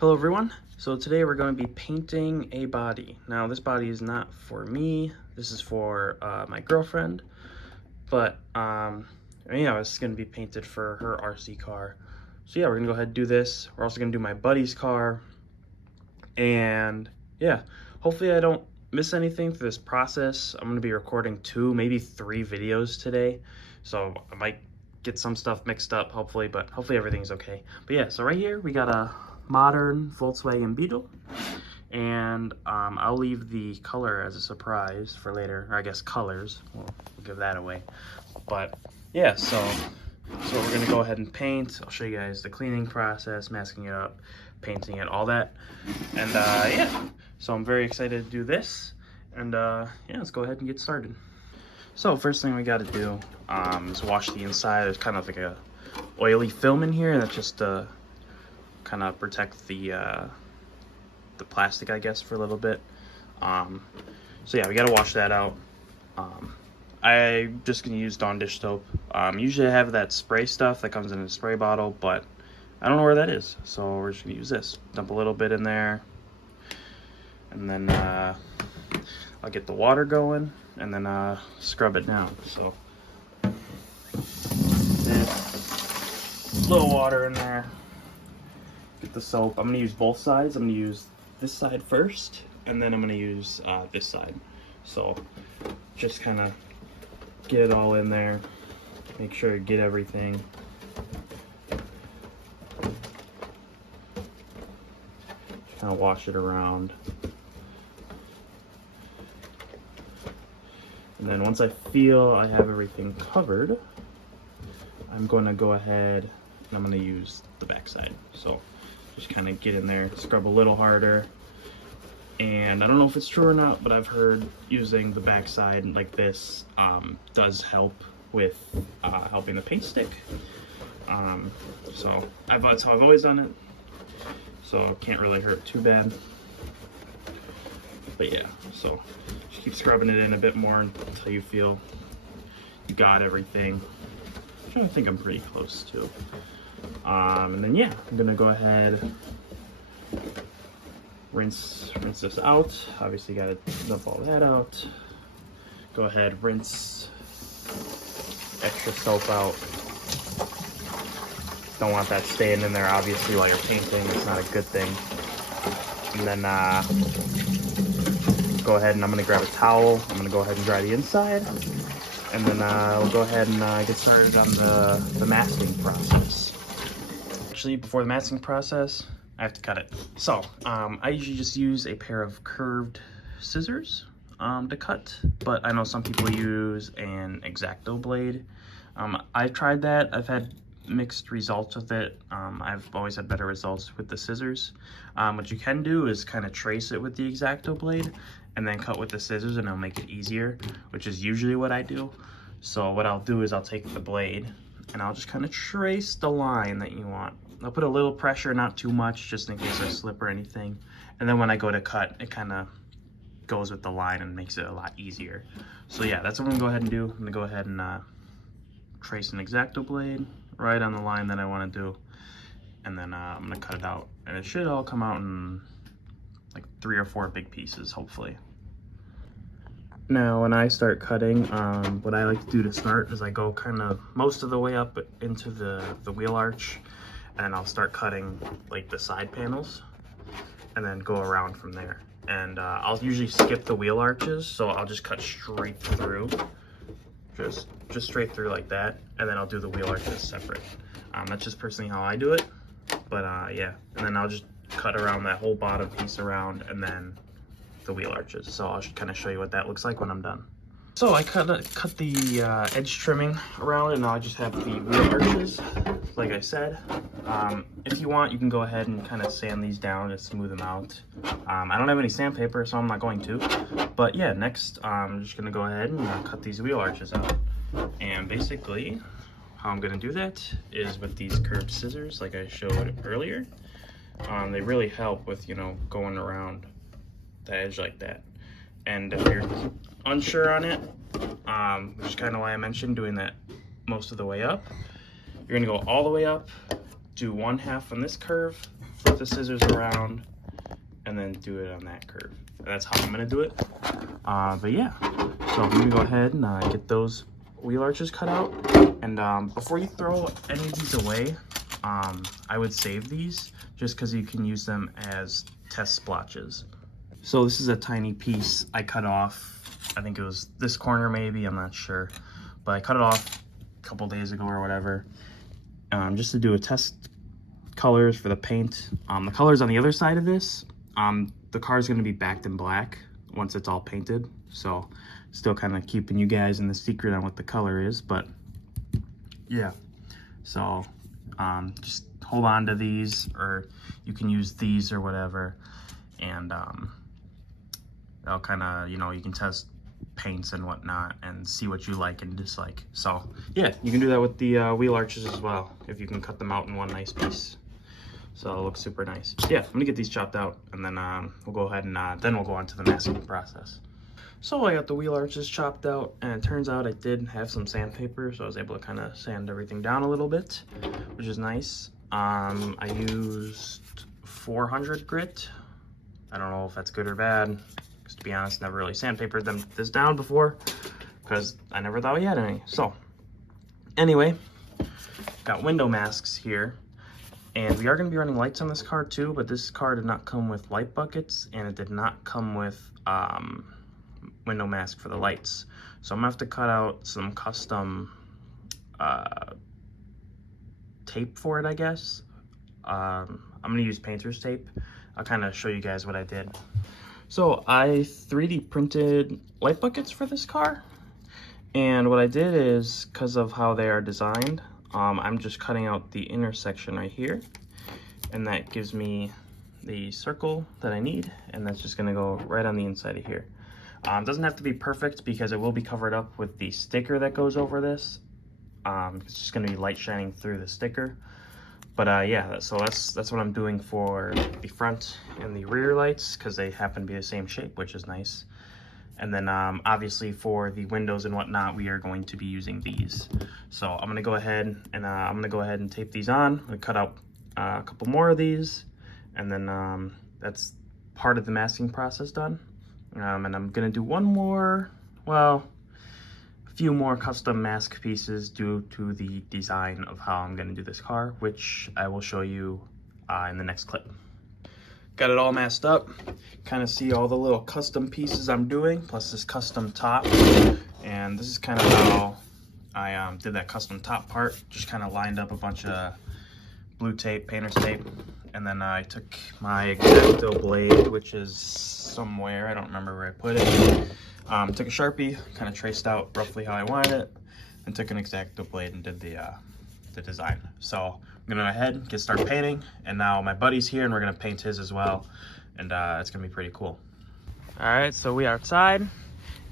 Hello everyone. So today we're going to be painting a body. Now this body is not for me. This is for my girlfriend. But yeah, it's going to be painted for her RC car. So yeah, we're going to go ahead and do this. We're also going to do my buddy's car. And yeah, hopefully I don't miss anything through this process. I'm going to be recording 2, maybe 3 videos today. So I might get some stuff mixed up hopefully, but hopefully everything's okay. But yeah, so right here we got a modern Volkswagen Beetle, and I'll leave the color as a surprise for later, or I guess colors, we'll give that away. But yeah, so we're gonna go ahead and paint. I'll show you guys the cleaning process, masking it up, painting it, all that. And yeah, so I'm very excited to do this, and yeah, let's go ahead and get started. So first thing we got to do is wash the inside. There's kind of like a oily film in here that's just kind of protect the plastic, I guess, for a little bit. So yeah, we got to wash that out. I'm just gonna use Dawn dish soap. Usually I have that spray stuff that comes in a spray bottle, but I don't know where that is, so we're just gonna use this. Dump a little bit in there, and then I'll get the water going, and then scrub it down. So little water in there. Get the soap. I'm gonna use both sides. I'm gonna use this side first, and then I'm gonna use this side. So just kind of get it all in there. Make sure you get everything. Kind of wash it around. And then once I feel I have everything covered, I'm going to go ahead and I'm going to use the back side. So just kind of get in there, scrub a little harder. And I don't know if it's true or not, but I've heard using the back side like this does help with helping the paint stick. So that's how I've always done it. So it can't really hurt too bad. But yeah, so just keep scrubbing it in a bit more until you feel you got everything. I think I'm pretty close to. And then yeah, I'm gonna go ahead, rinse this out. Obviously gotta dump all that out. Go ahead, rinse extra soap out. Don't want that staying in there obviously while you're painting. It's not a good thing. And then go ahead and I'm gonna grab a towel. I'm gonna go ahead and dry the inside. And then we'll go ahead and get started on the masking process. Actually, before the masking process, I have to cut it. So I usually just use a pair of curved scissors to cut, but I know some people use an X-Acto blade. I've tried that. I've had mixed results with it. I've always had better results with the scissors. What you can do is kind of trace it with the X-Acto blade and then cut with the scissors, and it'll make it easier, which is usually what I do. So what I'll do is I'll take the blade and I'll just kind of trace the line that you want. I'll put a little pressure, not too much, just in case I slip or anything. And then when I go to cut, it kind of goes with the line and makes it a lot easier. So yeah, that's what I'm gonna go ahead and do. I'm gonna go ahead and trace an X-Acto blade right on the line that I want to do, and then I'm gonna cut it out, and it should all come out in like 3 or 4 big pieces, hopefully. Now when I start cutting, what I like to do to start is I go kind of most of the way up into the wheel arch, and I'll start cutting like the side panels and then go around from there. And I'll usually skip the wheel arches, so I'll just cut straight through, just straight through like that, and then I'll do the wheel arches separate. That's just personally how I do it, but yeah, and then I'll just cut around that whole bottom piece around, and then the wheel arches. So I'll kind of show you what that looks like when I'm done. So I cut the edge trimming around, and now I just have the wheel arches, like I said. If you want, you can go ahead and kind of sand these down to smooth them out. I don't have any sandpaper, so I'm not going to. But yeah, next I'm just gonna go ahead and cut these wheel arches out. And basically, how I'm gonna do that is with these curved scissors, like I showed earlier. They really help with, you know, going around the edge like that. And if you're unsure on it, which is kind of why I mentioned doing that most of the way up, you're gonna go all the way up do one half on this curve, flip the scissors around, and then do it on that curve. And that's how I'm gonna do it. But yeah, so I'm gonna go ahead and get those wheel arches cut out. And before you throw any of these away, I would save these just because you can use them as test splotches. So this is a tiny piece I cut off. I think it was this corner maybe, I'm not sure. But I cut it off a couple days ago or whatever, just to do a test colors for the paint. The colors on the other side of this, the car is going to be backed in black once it's all painted. So still kind of keeping you guys in the secret on what the color is, but yeah. So just hold on to these, or you can use these or whatever, and that'll kind of, you know, you can test paints and whatnot and see what you like and dislike. So yeah, you can do that with the wheel arches as well, if you can cut them out in one nice piece. So it looks super nice. Yeah, I'm gonna get these chopped out, and then we'll go ahead and then we'll go on to the masking process. So I got the wheel arches chopped out, and it turns out I did have some sandpaper, so I was able to kind of sand everything down a little bit, which is nice. I used 400 grit. I don't know if that's good or bad, because to be honest, never really sandpapered this down before, because I never thought we had any. So anyway, got window masks here. And we are going to be running lights on this car too, but this car did not come with light buckets, and it did not come with window mask for the lights. So I'm going to have to cut out some custom tape for it, I guess. I'm going to use painter's tape. I'll kind of show you guys what I did. So I 3D printed light buckets for this car. And what I did is, because of how they are designed, I'm just cutting out the intersection right here, and that gives me the circle that I need, and that's just gonna go right on the inside of here. It doesn't have to be perfect because it will be covered up with the sticker that goes over this. It's just gonna be light shining through the sticker. But yeah, so that's what I'm doing for the front and the rear lights, because they happen to be the same shape, which is nice. And then obviously for the windows and whatnot, we are going to be using these. So I'm gonna go ahead and tape these on. I'm gonna cut out a couple more of these, and then that's part of the masking process done. And I'm gonna do one more, well, a few more custom mask pieces due to the design of how I'm gonna do this car, which I will show you in the next clip. Got it all masked up. Kind of see all the little custom pieces I'm doing, plus this custom top. And this is kind of how I did that custom top part. Just kind of lined up a bunch of blue tape, painter's tape. And then I took my X-Acto blade, which is somewhere, I don't remember where I put it. Took a Sharpie, kind of traced out roughly how I wanted it, and took an X-Acto blade and did the design. So I'm gonna go ahead, get started painting, and now my buddy's here and we're gonna paint his as well, and it's gonna be pretty cool. All right, so we are outside,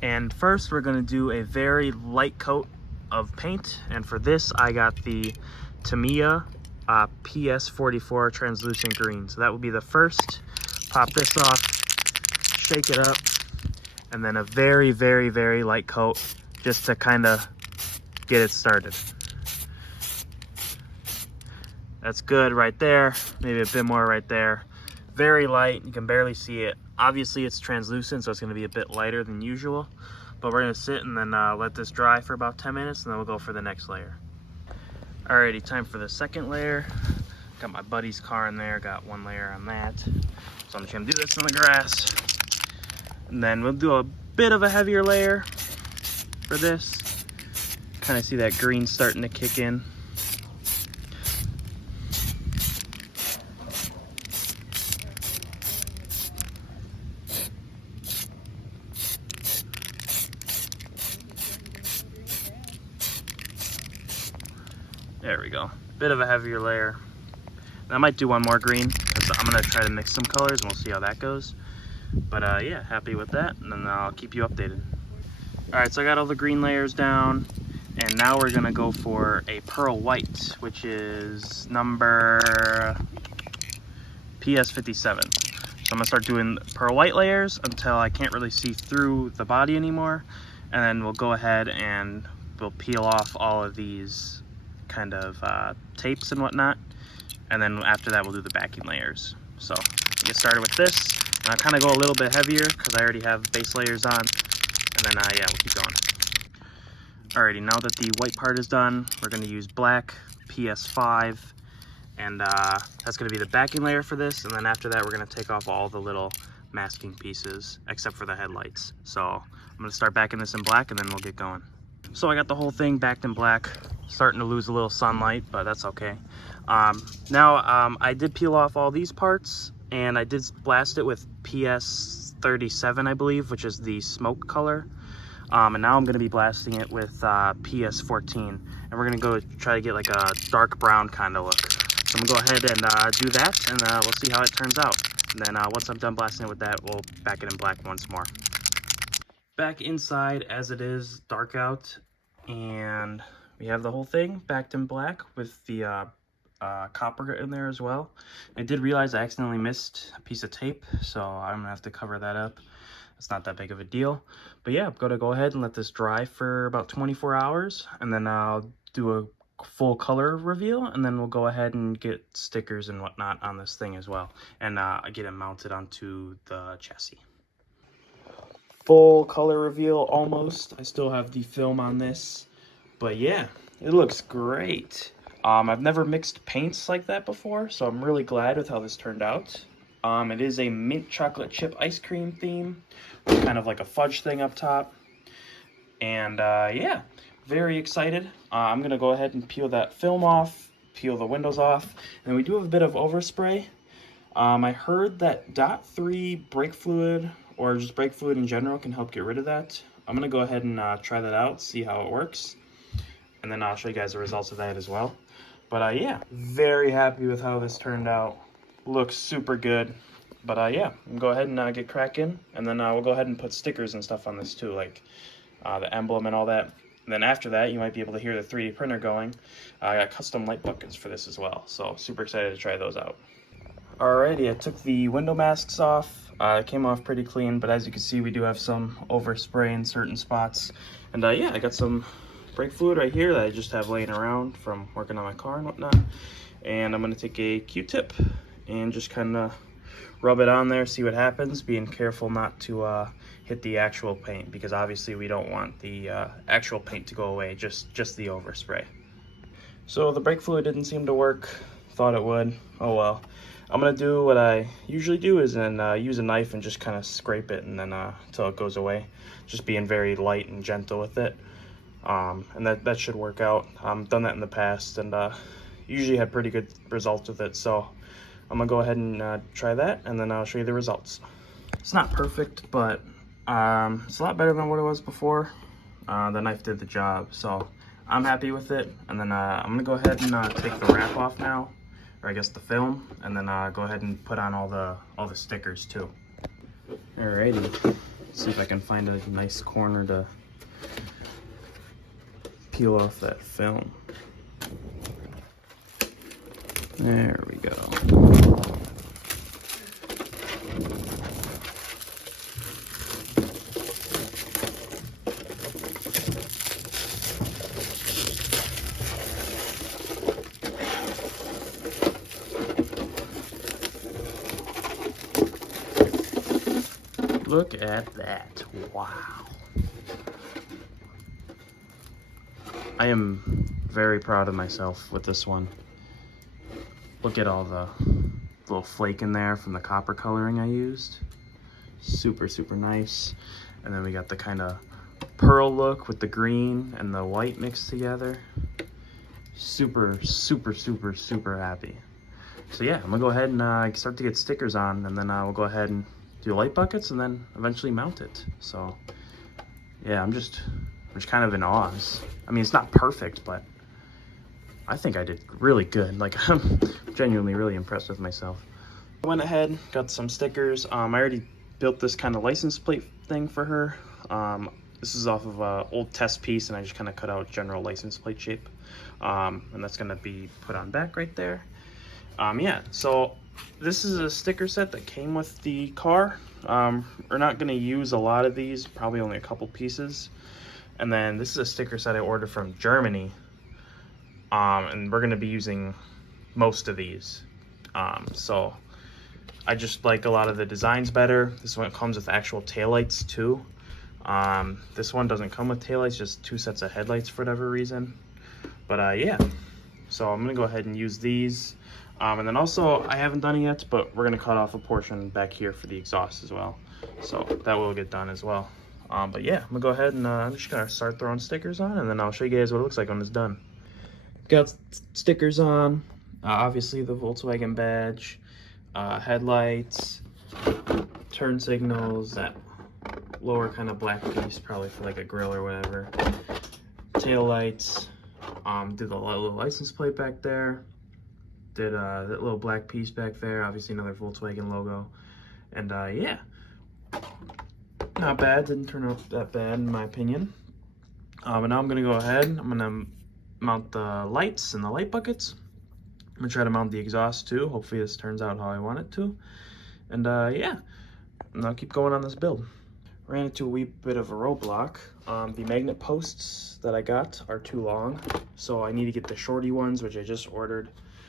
and first we're gonna do a very light coat of paint, and for this I got the Tamiya PS44 translucent green. So that will be the first. Pop this off, shake it up, and then a very, very, very light coat just to kind of get it started. That's good right there, maybe a bit more right there. Very light, you can barely see it. Obviously it's translucent, so it's gonna be a bit lighter than usual, but we're gonna sit and then let this dry for about 10 minutes, and then we'll go for the next layer. Alrighty, time for the second layer. Got my buddy's car in there, got one layer on that. So I'm just gonna do this in the grass. And then we'll do a bit of a heavier layer for this. Kind of see that green starting to kick in. There we go, bit of a heavier layer. And I might do one more green, because I'm gonna try to mix some colors and we'll see how that goes. But yeah, happy with that, and then I'll keep you updated. All right, so I got all the green layers down, and now we're gonna go for a pearl white, which is number PS57. So I'm gonna start doing pearl white layers until I can't really see through the body anymore, and then we'll go ahead and we'll peel off all of these kind of tapes and whatnot, and then after that we'll do the backing layers. So get started with this, and I'll kind of go a little bit heavier because I already have base layers on, and then yeah, we'll keep going. Alrighty, now that the white part is done, we're going to use black PS5, and that's going to be the backing layer for this, and then after that we're going to take off all the little masking pieces except for the headlights. So I'm going to start backing this in black, and then we'll get going. So I got the whole thing backed in black, starting to lose a little sunlight, but that's okay. Now I did peel off all these parts, and I did blast it with PS37, I believe, which is the smoke color. And now I'm going to be blasting it with PS14, and we're going to go try to get like a dark brown kind of look. So I'm going to go ahead and do that, and we'll see how it turns out. And then once I'm done blasting it with that, we'll back it in black once more. Back inside as it is, dark out, and we have the whole thing backed in black with the copper in there as well. I did realize I accidentally missed a piece of tape, so I'm going to have to cover that up. It's not that big of a deal. But yeah, I'm going to go ahead and let this dry for about 24 hours, and then I'll do a full color reveal, and then we'll go ahead and get stickers and whatnot on this thing as well, and get it mounted onto the chassis. Full color reveal almost. I still have the film on this, but yeah, it looks great. I've never mixed paints like that before, so I'm really glad with how this turned out. It is a mint chocolate chip ice cream theme, with kind of like a fudge thing up top. And yeah, very excited. I'm gonna go ahead and peel that film off, peel the windows off, and we do have a bit of overspray. I heard that .3 brake fluid, or just brake fluid in general, can help get rid of that. I'm gonna go ahead and try that out, see how it works, and then I'll show you guys the results of that as well. But yeah, very happy with how this turned out. Looks super good. But yeah, we'll go ahead and get cracking, and then we'll go ahead and put stickers and stuff on this too, like the emblem and all that. And then after that, you might be able to hear the 3D printer going. I got custom light buckets for this as well, so super excited to try those out. Alrighty, I took the window masks off. It came off pretty clean, but as you can see, we do have some overspray in certain spots. And yeah, I got some brake fluid right here that I just have laying around from working on my car and whatnot. And I'm going to take a Q-tip and just kind of rub it on there, see what happens, being careful not to hit the actual paint, because obviously we don't want the actual paint to go away, just the overspray. So the brake fluid didn't seem to work. Thought it would. Oh well. I'm gonna do what I usually do, is then use a knife and just kind of scrape it, and then until it goes away. Just being very light and gentle with it, and that should work out. Done that in the past, and usually had pretty good results with it. So I'm gonna go ahead and try that, and then I'll show you the results. It's not perfect, but it's a lot better than what it was before. The knife did the job, so I'm happy with it. And then I'm gonna go ahead and take the wrap off now, or I guess the film, and then go ahead and put on all the stickers too. Alrighty, let's see if I can find a nice corner to peel off that film. There we go. Look at that. Wow. I am very proud of myself with this one. Look at all the little flake in there from the copper coloring I used. Super, super nice. And then we got the kind of pearl look with the green and the white mixed together. Super, super, super, super happy. So yeah, I'm gonna go ahead and start to get stickers on, and then we'll go ahead and do light buckets and then eventually mount it. So yeah, I'm just kind of in awe. I mean, it's not perfect, but I think I did really good. Like, I'm genuinely really impressed with myself. I went ahead, got some stickers. I already built this kind of license plate thing for her. This is off of an old test piece, and I just kind of cut out general license plate shape. And that's gonna be put on back right there. Yeah, so this is a sticker set that came with the car. We're not gonna use a lot of these, probably only a couple pieces. And then this is a sticker set I ordered from Germany. And we're gonna be using most of these. So I just like a lot of the designs better. This one comes with actual taillights too. This one doesn't come with taillights, just 2 sets of headlights for whatever reason. But yeah, so I'm gonna go ahead and use these. And then also, I haven't done it yet, but we're gonna cut off a portion back here for the exhaust as well. So that will get done as well. But yeah, I'm gonna go ahead and I'm just gonna start throwing stickers on, and then I'll show you guys what it looks like when it's done. Got stickers on, obviously the Volkswagen badge, headlights, turn signals, that lower kind of black piece, probably for like a grill or whatever, tail lights, did the little license plate back there, did that little black piece back there, obviously another Volkswagen logo, and yeah, not bad, didn't turn out that bad in my opinion. But now I'm gonna go ahead, I'm gonna mount the lights and the light buckets. I'm gonna try to mount the exhaust too. Hopefully this turns out how I want it to. And yeah, and I'll keep going on this build. Ran into a wee bit of a roadblock. The magnet posts that I got are too long, so I need to get the shorty ones, which I just ordered.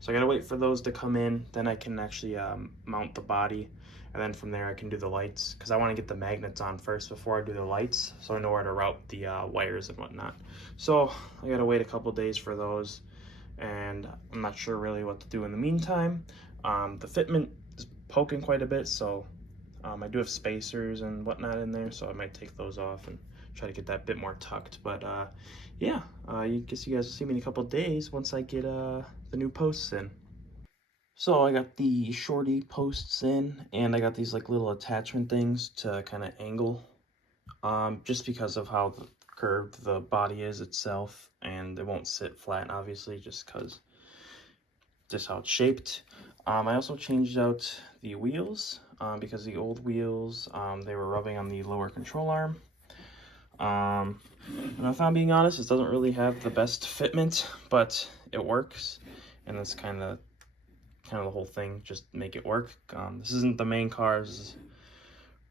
So I gotta wait for those to come in, then I can actually mount the body, and then from there I can do the lights, because I want to get the magnets on first before I do the lights, so I know where to route the wires and whatnot. So I gotta wait a couple days for those, and I'm not sure really what to do in the meantime. The fitment is poking quite a bit, so I do have spacers and whatnot in there, so I might take those off and try to get that bit more tucked. But yeah, I guess you guys will see me in a couple days once I get the new posts in. So I got the shorty posts in, and I got these like little attachment things to kind of angle, just because of how curved the body is itself, and it won't sit flat obviously, just because just how it's shaped. I also changed out the wheels, because the old wheels, they were rubbing on the lower control arm. And if I'm being honest, it doesn't really have the best fitment, but it works, and that's kind of the whole thing, just make it work. This isn't the main car, this is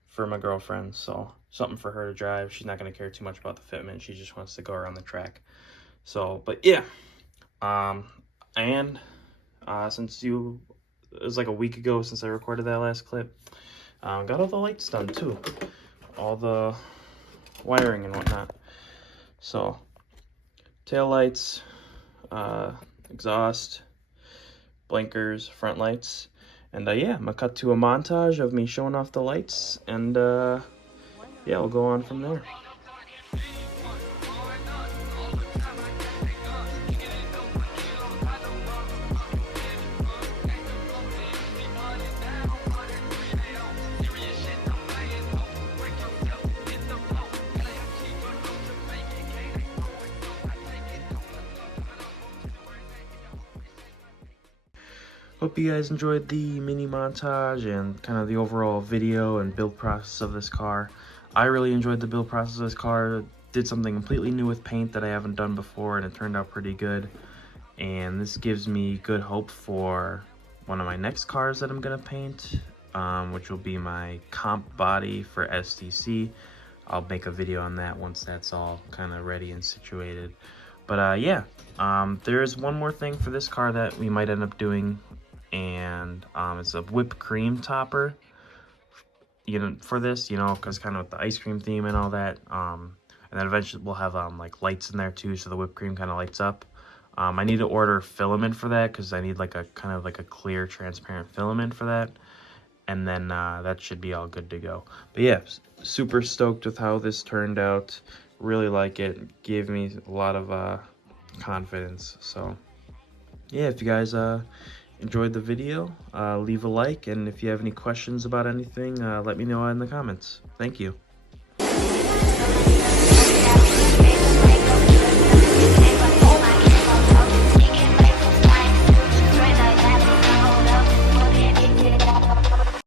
for my girlfriend, so something for her to drive. She's not going to care too much about the fitment, she just wants to go around the track. So, but yeah, and since it was like a week ago since I recorded that last clip, got all the lights done too, all the wiring and whatnot. So tail lights, exhaust, blinkers, front lights, and yeah, I'm gonna cut to a montage of me showing off the lights, and yeah, we'll go on from there. Hope you guys enjoyed the mini montage and kind of the overall video and build process of this car. I really enjoyed the build process of this car. Did something completely new with paint that I haven't done before, and it turned out pretty good. And this gives me good hope for one of my next cars that I'm gonna paint, which will be my comp body for STC. I'll make a video on that once that's all kind of ready and situated. But yeah, there's one more thing for this car that we might end up doing, and it's a whipped cream topper, for this, because kind of with the ice cream theme and all that. And then eventually we'll have like lights in there too, so the whipped cream kind of lights up. I need to order filament for that, because I need like a kind of like a clear transparent filament for that, and then that should be all good to go. But yeah, super stoked with how this turned out. Really like it. Gave me a lot of confidence. So yeah, if you guys enjoyed the video, leave a like, and if you have any questions about anything, let me know in the comments. Thank you.